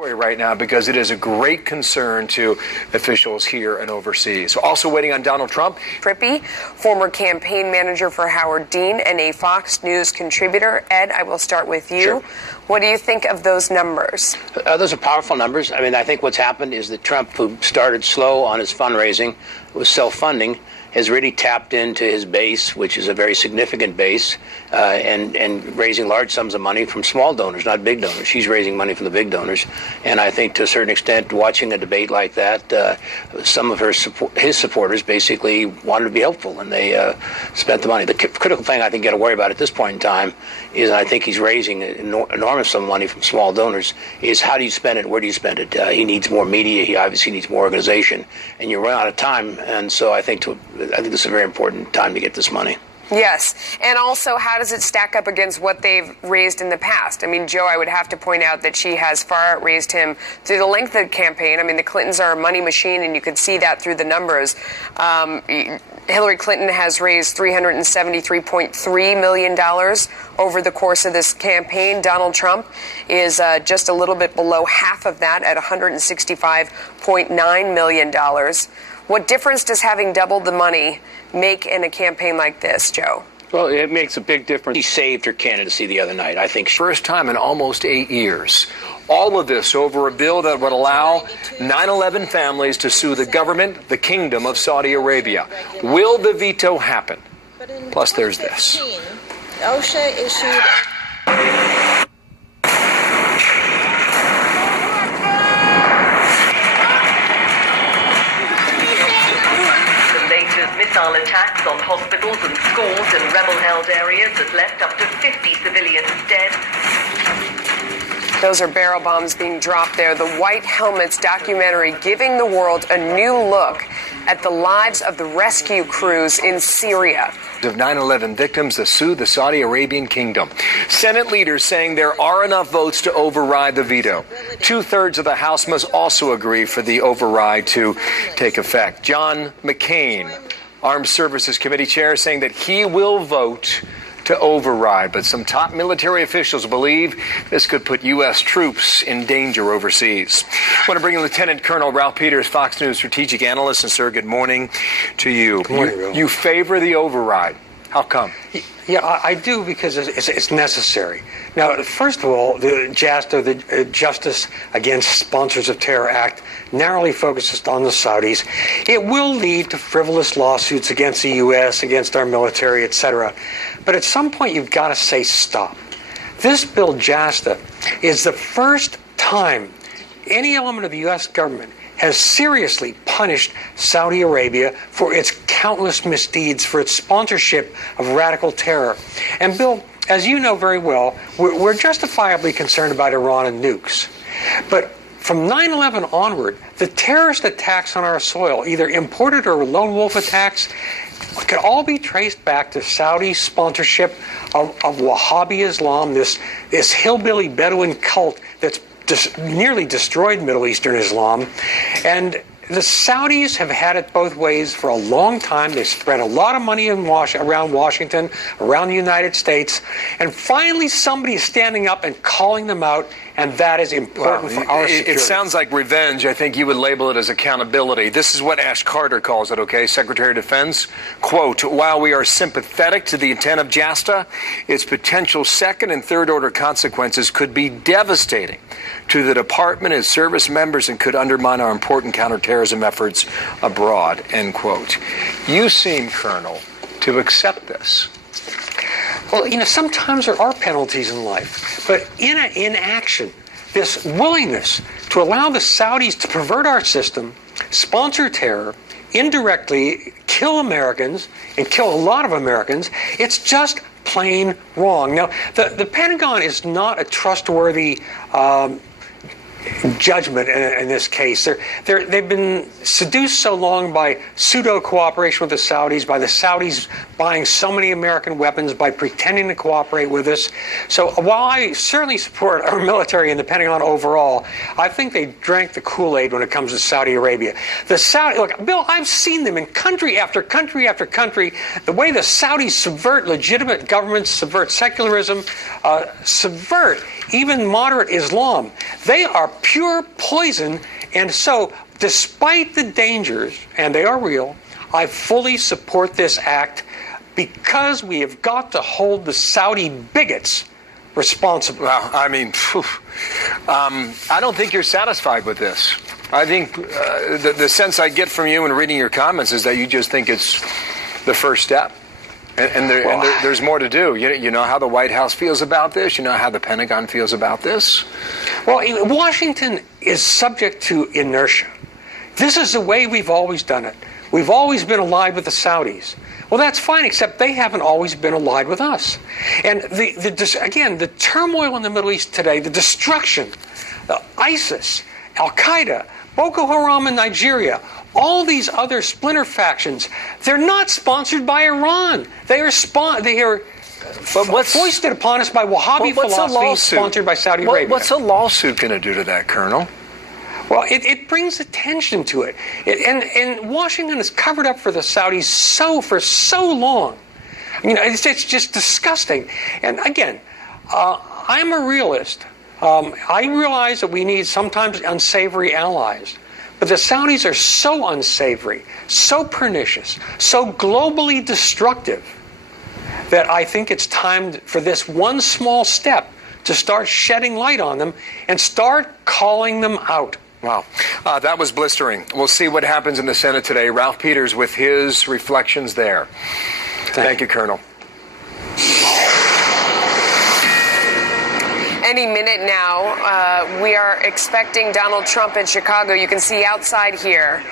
Right now, because it is a great concern to officials here and overseas. Also waiting on Donald Trump. Trippi, former campaign manager for Howard Dean and a Fox News contributor. Ed, I will start with you. Sure. What do you think of those numbers? Those are powerful numbers. I mean, I think what's happened is that Trump, who started slow on his fundraising, was self-funding, has really tapped into his base, which is a very significant base, and raising large sums of money from small donors, not big donors. He's raising money from the big donors. And I think to a certain extent, watching a debate like that, some of his supporters basically wanted to be helpful, and they spent the money. The critical thing I think you got to worry about at this point in time is, I think he's raising an enormous sum of money from small donors, is how do you spend it, where do you spend it? He needs more media, he obviously needs more organization, and you run out of time. And so I think this is a very important time to get this money. Yes. And also, how does it stack up against what they've raised in the past? I mean, Joe, I would have to point out that she has far outraised him through the length of the campaign. I mean, the Clintons are a money machine, and you could see that through the numbers. Hillary Clinton has raised $373.3 million over the course of this campaign. Donald Trump is just a little bit below half of that at $165.9 million. What difference does having doubled the money make in a campaign like this, Joe? Well, it makes a big difference. He saved her candidacy the other night, I think. First time in almost 8 years. All of this over a bill that would allow 9/11 families to sue the government, the Kingdom of Saudi Arabia. Will the veto happen? Plus, there's this. OSHA issued... Missile attacks on hospitals and schools in rebel-held areas has left up to 50 civilians dead. Those are barrel bombs being dropped there. The White Helmets documentary giving the world a new look at the lives of the rescue crews in Syria. Of 9/11 victims to sue the Saudi Arabian Kingdom. Senate leaders saying there are enough votes to override the veto. 2/3 of the House must also agree for the override to take effect. John McCain, Armed Services Committee chair, saying that he will vote to override, but some top military officials believe this could put U.S. troops in danger overseas. I want to bring in Lieutenant Colonel Ralph Peters, Fox News strategic analyst. And, sir, good morning to you. Good morning, Bill. You favor the override. How come? Yeah, I do, because it's necessary. Now, first of all, the Jasta, the Justice Against Sponsors of Terror Act, narrowly focuses on the Saudis. It will lead to frivolous lawsuits against the U.S., against our military, etc. But at some point, you've got to say stop. This bill, Jasta, is the first time any element of the U.S. government has seriously punished Saudi Arabia for its countless misdeeds, for its sponsorship of radical terror. And Bill, as you know very well, we're justifiably concerned about Iran and nukes. But from 9/11 onward, the terrorist attacks on our soil, either imported or lone wolf attacks, could all be traced back to Saudi sponsorship of Wahhabi Islam, this hillbilly Bedouin cult that's nearly destroyed Middle Eastern Islam. And the Saudis have had it both ways for a long time. They spent a lot of money around Washington, around the United States, and finally somebody is standing up and calling them out, and that is important for our security. It sounds like revenge. I think you would label it as accountability. This is what Ash Carter calls it, okay? Secretary of Defense, quote, while we are sympathetic to the intent of Jasta, its potential second and third order consequences could be devastating to the department and service members and could undermine our important counterterrorism efforts abroad, end quote. You seem, Colonel, to accept this. Well, sometimes there are penalties in life, but in action, this willingness to allow the Saudis to pervert our system, sponsor terror, indirectly kill Americans, and kill a lot of Americans, it's just plain wrong. Now, the Pentagon is not a trustworthy judgment in this case. They've been seduced so long by pseudo-cooperation with the Saudis, by the Saudis buying so many American weapons, by pretending to cooperate with us. So while I certainly support our military and the Pentagon overall, I think they drank the Kool-Aid when it comes to Saudi Arabia. Look, Bill, I've seen them in country after country after country, the way the Saudis subvert legitimate governments, subvert secularism, subvert even moderate Islam. They are pure poison. And so, despite the dangers, and they are real, I fully support this act because we have got to hold the Saudi bigots responsible. Well, I mean, I don't think you're satisfied with this. I think the sense I get from you in reading your comments is that you just think it's the first step. And there's more to do. You know how the White House feels about this? You know how the Pentagon feels about this? Well, Washington is subject to inertia. This is the way we've always done it. We've always been allied with the Saudis. Well, that's fine, except they haven't always been allied with us. And again, the turmoil in the Middle East today, the destruction, ISIS, Al-Qaeda, Boko Haram in Nigeria, all these other splinter factions, they're not sponsored by Iran. They are foisted upon us by Wahhabi philosophy sponsored by Saudi Arabia. What's a lawsuit going to do to that, Colonel? Well, it brings attention to it. And Washington has covered up for the Saudis for so long. You know, it's just disgusting. And again, I'm a realist. I realize that we need sometimes unsavory allies. But the Saudis are so unsavory, so pernicious, so globally destructive that I think it's time for this one small step to start shedding light on them and start calling them out. Wow. That was blistering. We'll see what happens in the Senate today. Ralph Peters with his reflections there. Thank you, Colonel. Any minute now, we are expecting Donald Trump in Chicago. You can see outside here